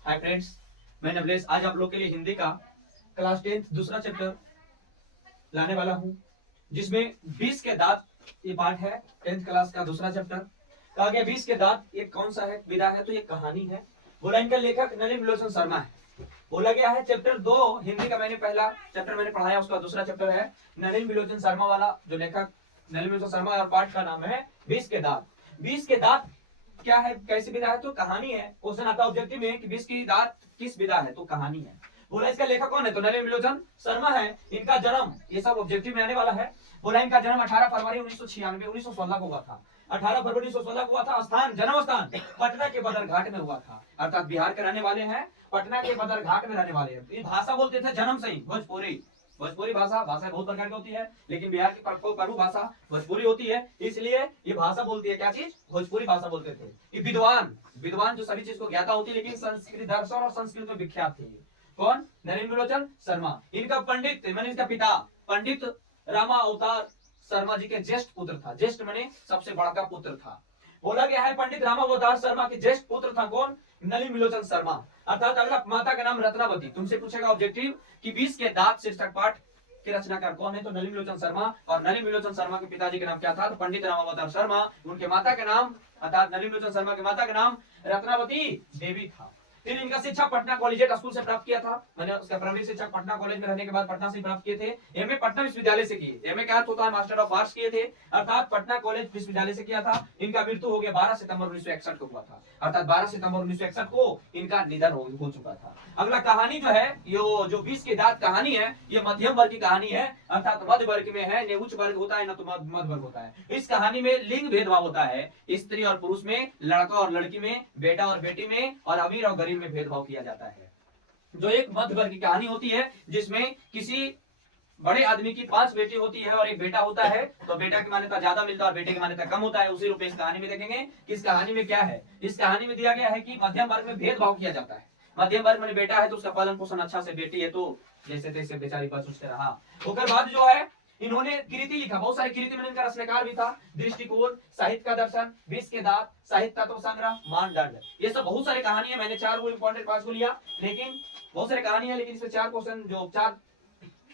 Hi friends, मैं नवलेश आज आप लोग के लिए हिंदी का क्लास 10th दूसरा चैप्टर लाने वाला हूं, जिसमें 20 के दांत ये पार्ट है। 10th क्लास का दूसरा चैप्टर कहा गया 20 के दांत। ये कौन सा है? विदा है, तो ये कहानी है। बोला इनका लेखक नलिन विलोचन शर्मा है। बोला गया है चैप्टर 2 हिंदी का, मैंने पहला चैप्टर मैंने पढ़ाया, उसका दूसरा चैप्टर है नलिन विलोचन शर्मा वाला, जो लेखक नलिन विलोचन शर्मा, और पार्ट का नाम है 20 के दांत। 20 के दांत क्या है, कैसी विधा है? तो कहानी है। क्वेश्चन आता है ऑब्जेक्टिव में कि 20 की दांत किस विधा है, तो कहानी है। बोला इसका लेखक कौन है, तो नलिन विलोचन शर्मा है। इनका जन्म, ये सब ऑब्जेक्टिव में आने वाला है। बोला इनका जन्म 18 फरवरी 1916 को हुआ था। 18 फरवरी 1916 को हुआ था। स्थान, जन्म स्थान पटना के बदरघाट में हुआ था, अर्थात बिहार के रहने वाले हैं, पटना के बदरघाट में रहने वाले हैं। ये भाषा बोलते थे जन्म से ही भोजपुरी। भोजपुरी भाषा बहुत प्रकार की होती है, लेकिन बिहार की प्रमुख भाषा भोजपुरी होती है, इसलिए ये भाषा बोलती है क्या चीज? भोजपुरी भाषा बोलते थे। ये विद्वान विद्वान जो सभी चीज को ज्ञाता होती है, लेकिन संस्कृत दर्शन और संस्कृत में विख्यात थे। कौन? नलिन विलोचन शर्मा। इनका पंडित मैंने इसका पिता पंडित रामा अवतार शर्मा जी के ज्येष्ठ पुत्र था। ज्येष्ठ माने सबसे बड़ा का पुत्र था। बोला गया है पंडित रामा अवतार शर्मा के ज्येष्ठ पुत्र था कौन? नलिन विलोचन शर्मा। अर्थात अगला माता का नाम रत्नावती। तुमसे पूछेगा ऑब्जेक्टिव कि 20 के दांत शीर्षक पाठ के रचनाकार कौन है, तो नलिन विलोचन शर्मा। और नलिन विलोचन शर्मा के पिताजी का नाम क्या था, तो पंडित रामा अवतार शर्मा। उनके माता का नाम, अर्थात नलिन विलोचन शर्मा के माता का नाम रत्नावती देवी था। फिर इनका शिक्षा पटना कॉलेजिएट स्कूल से प्राप्त किया था। मैंने उसका प्राइमरी शिक्षा पटना कॉलेज में रहने के बाद पटना से प्राप्त किए थे। एमए पटना विश्वविद्यालय से किए। एमए क्या होता है? मास्टर ऑफ आर्ट्स किए थे, अर्थात पटना कॉलेज विश्वविद्यालय से किया था। इनका मृत्यु हो गया 12 सितंबर 1961 को हुआ था, अर्थात 12 सितंबर 1961 को इनका निधन हो चुका था। अगला कहानी जो है, ये जो 20 के दांत कहानी है, ये मध्यम वर्ग की कहानी है, अर्थात मध्य वर्ग में है। न उच्च वर्ग होता है, न तो मध्य वर्ग होता है। इस कहानी में लिंग भेदभाव होता है, स्त्री और पुरुष में, लड़का और लड़की में, बेटा और बेटी में, और अमीर और गरीब में भेदभाव किया जाता है। जो एक मध्य वर्ग की कहानी होती है, जिसमें किसी बड़े आदमी की 5 बेटी होती है और एक बेटा होता है, तो बेटा की मान्यता ज्यादा मिलता है और बेटे की मान्यता कम होता है। उसी रूप में इस कहानी में देखेंगे कि इस कहानी में क्या है। इस कहानी में दिया गया है कि मध्यम वर्ग में भेदभाव किया जाता है। मध्यम वर्ग में बेटा है तो उसका पालन पोषण अच्छा से, बेटी है तो जैसे तैसे बेचारी बच उससे रहा। उसके बाद जो है इन्होंने कृति लिखा, बहुत सारे कृति में इनका रचनाकार भी था। दृष्टिकोण, साहित्य का दर्शन, 20 के दांत, साहित्य तत्व संग्रह, मानदंड, ये सब बहुत सारी कहानी है। मैंने 4 वो इंपॉर्टेंट 5 को लिया, लेकिन बहुत सारी कहानी है, लेकिन इसमें 4 क्वेश्चन जो 4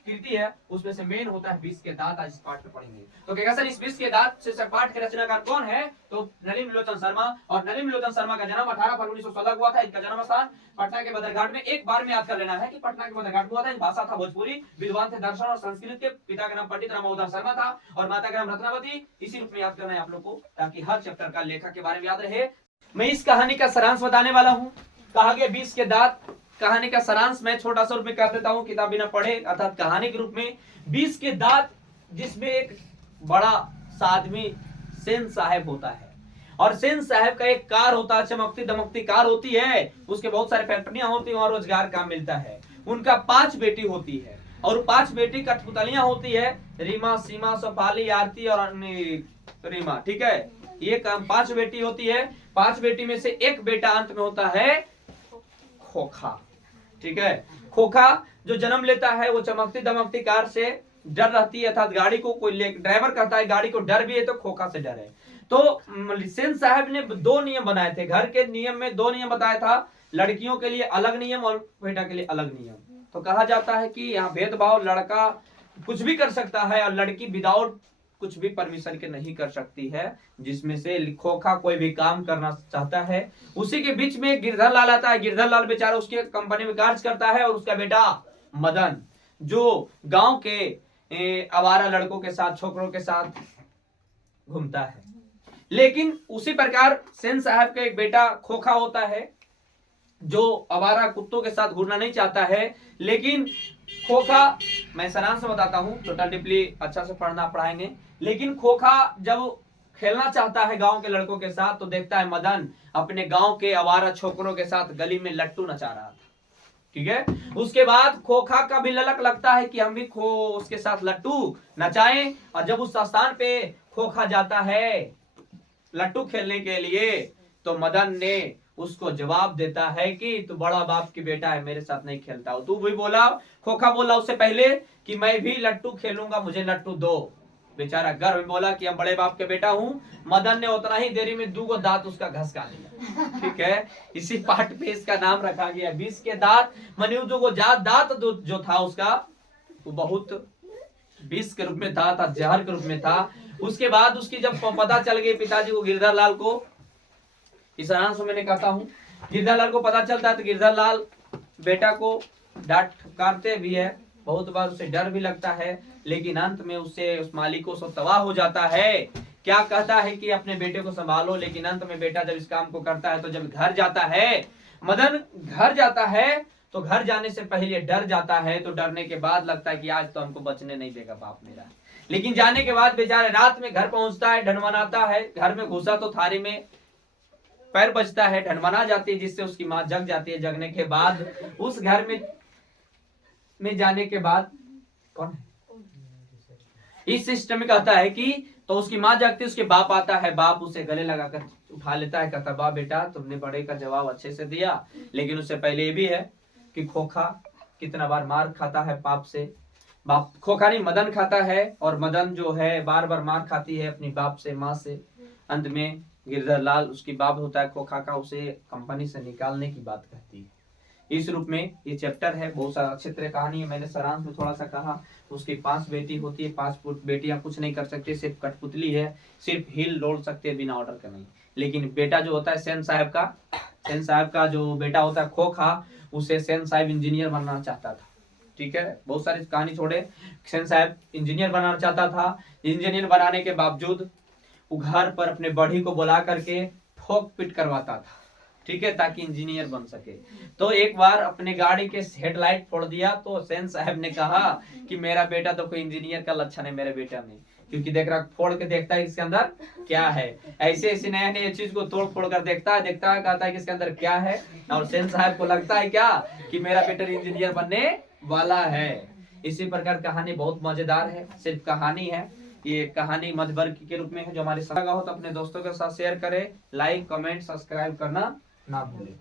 कृति है उसमें से मेन होता है 20 के दांत। आज इस पाठ में पढ़ेंगे। तो क्या सर इस 20 के दांत से पाठ के रचनाकार कौन है, तो नलिन विलोचन शर्मा। और नलिन विलोचन शर्मा का जन्म 18 फरवरी 1916 को हुआ था। इनका जन्म स्थान पटना के बदरघाट में। एक बार में याद कर लेना है कि पटना के बदरघाट में हुआ था। भाषा था भोजपुरी। विद्वान थे दर्शन और संस्कृत के। पिता का नाम पंडित रामा अवतार शर्मा था और माता का नाम रत्नावती। इसी रूप में याद करना है आप लोग को, ताकि हर चैप्टर का लेखक के बारे में याद रहे। मैं इस कहानी का सारांश बताने वाला हूँ। कहा गया 20 के दांत कहानी का सारांश मैं छोटा सा रूप में कर देता हूं, किताब बिना पढ़े, अर्थात कहानी के रूप में। 20 के दांत, जिसमें एक बड़ा सा आदमी सेन साहब होता है, और सेन साहब का एक कार होता है, चमकती दमकती कार होती है। उसके बहुत सारे फैक्ट्रियां होती हैं और रोजगार काम मिलता है। उनका 5 बेटी होती है और 5 बेटी कठपुतलियां होती है, रीमा, सीमा, सफाली, आरती और रीमा। ठीक है, ये काम 5 बेटी होती है। 5 बेटी में से एक बेटा अंत में होता है खोखा। ठीक है, खोखा जो जन्म लेता है वो चमकती दमकती कार से डर रहती है, अर्थात गाड़ी को कोई ड्राइवर कहता है, गाड़ी को डर भी है, तो खोखा से डर है। तो सेन साहब ने 2 नियम बनाए थे। घर के नियम में 2 नियम बताया था, लड़कियों के लिए अलग नियम और बेटा के लिए अलग नियम। तो कहा जाता है कि यहाँ भेदभाव, लड़का कुछ भी कर सकता है और लड़की विदाउट कुछ भी परमिशन के नहीं कर सकती है। जिसमें से खोखा कोई भी काम करना चाहता है। उसी के बीच में गिरधर लाल आता है। गिरधर लाल बेचारा उसके कंपनी में कार्य करता है, और उसका बेटा मदन जो गांव के आवारा लड़कों के साथ, छोकरों के साथ घूमता है। लेकिन उसी प्रकार सेन साहब का एक बेटा खोखा होता है, जो आवारा कुत्तों के साथ घूमना नहीं चाहता है। लेकिन खोखा, मैं सारांश से बताता हूं, टोटल डिपली अच्छा से पढ़ना पढ़ाएंगे। लेकिन खोखा जब खेलना चाहता है गांव के लड़कों के साथ, तो देखता है मदन अपने गांव के आवारा छोकरों के साथ गली में लट्टू नचा रहा था। ठीक है, उसके बाद खोखा का भी ललक लगता है कि हम भी उसके साथ लट्टू नचाएं। और जब उस स्थान पे खोखा जाता है लट्टू खेलने के लिए, तो मदन ने उसको जवाब देता है कि तू बड़ा बाप की बेटा है, मेरे साथ नहीं खेलता हो। तू भी बोला, खोखा बोला उससे पहले कि मैं भी लट्टू खेलूंगा, मुझे लट्टू दो। बेचारा गर्व में बोला कि हम बड़े बाप के बेटा हूँ। मदन ने उतना ही देरी में 2 दांत उसका घसका दिया। ठीक है, इसी पाठ पे इसका नाम रखा गया 20 के दांत। मनु 2 दांत जो था उसका वो बहुत 20 के रूप में था, जहर के रूप में था। उसके बाद उसकी जब पता चल गई पिताजी को, गिरधर लाल को, इस आराम से मैंने कहता हूँ, गिरधर लाल को पता चलता है तो गिरधर लाल बेटा को डांट फटकारते भी है, बहुत बार उसे डर भी लगता है, लेकिन अंत में उससे उस मालिक को तबाह हो जाता है। क्या कहता है कि अपने बेटे को संभालो, लेकिन अंत में बेटा जब इस काम को करता है तो जब घर जाता है, मदन घर जाता है तो घर जाने से पहले डर जाता है। तो डरने के बाद लगता है कि आज तो हमको बचने नहीं देगा बाप मेरा, लेकिन जाने के बाद बेचारे रात में घर पहुंचता है, ढनमनाता है। घर में घुसा तो थारी में पैर बजता है, ढनमना जाती है, जिससे उसकी माँ जग जाती है। जगने के बाद उस घर में जाने के बाद कौन है इस सिस्टम में कहता है कि तो उसकी माँ जागती है, उसके बाप आता है, बाप उसे गले लगाकर उठा लेता है, कहता बा बेटा तुमने बड़े का जवाब अच्छे से दिया, लेकिन उससे पहले ये भी है कि खोखा कितना बार मार खाता है बाप से। बाप खोखा नहीं, मदन खाता है, और मदन जो है बार बार मार खाती है अपनी बाप से, माँ से। अंत में गिरधर लाल उसकी बाप होता है खोखा का, उसे कंपनी से निकालने की बात कहती है। इस रूप में ये चैप्टर है, बहुत सारा अच्छी तरह कहानी है। मैंने सारांश में थोड़ा सा कहा। उसकी 5 बेटी होती है, 5 बेटियां कुछ नहीं कर सकती, सिर्फ कठपुतली है, सिर्फ हिल डोल सकते हैं बिना ऑर्डर के नहीं। लेकिन बेटा जो होता है सेन साहब का जो बेटा होता है खोखा, उसे सेन साहब इंजीनियर बनना चाहता था। ठीक है, बहुत सारी कहानी छोड़े, सेन साहब इंजीनियर बनाना चाहता था। इंजीनियर बनाने के बावजूद वो घर पर अपने बढ़ी को बुला करके ठोक पीट करवाता था, ठीक है, ताकि इंजीनियर बन सके। तो एक बार अपने गाड़ी के हेडलाइट फोड़ दिया, तो सेन साहब ने कहा कि मेरा बेटा तो कोई इंजीनियर का लक्षण है मेरे बेटा में, क्योंकि देख रहा फोड़ के देखता है इसके अंदर क्या है। ऐसे ऐसे नए नए चीज को तोड़ फोड़ कर देखता है, कहता है कि इसके अंदर क्या है। और सेन साहब को लगता है क्या कि मेरा बेटा इंजीनियर बनने वाला है। इसी प्रकार कहानी बहुत मजेदार है, सिर्फ कहानी है, ये कहानी मध्य वर्ग के रूप में है। जो हमारे लगा हो तो अपने दोस्तों के साथ शेयर करें, लाइक कमेंट सब्सक्राइब करना ना भूलें।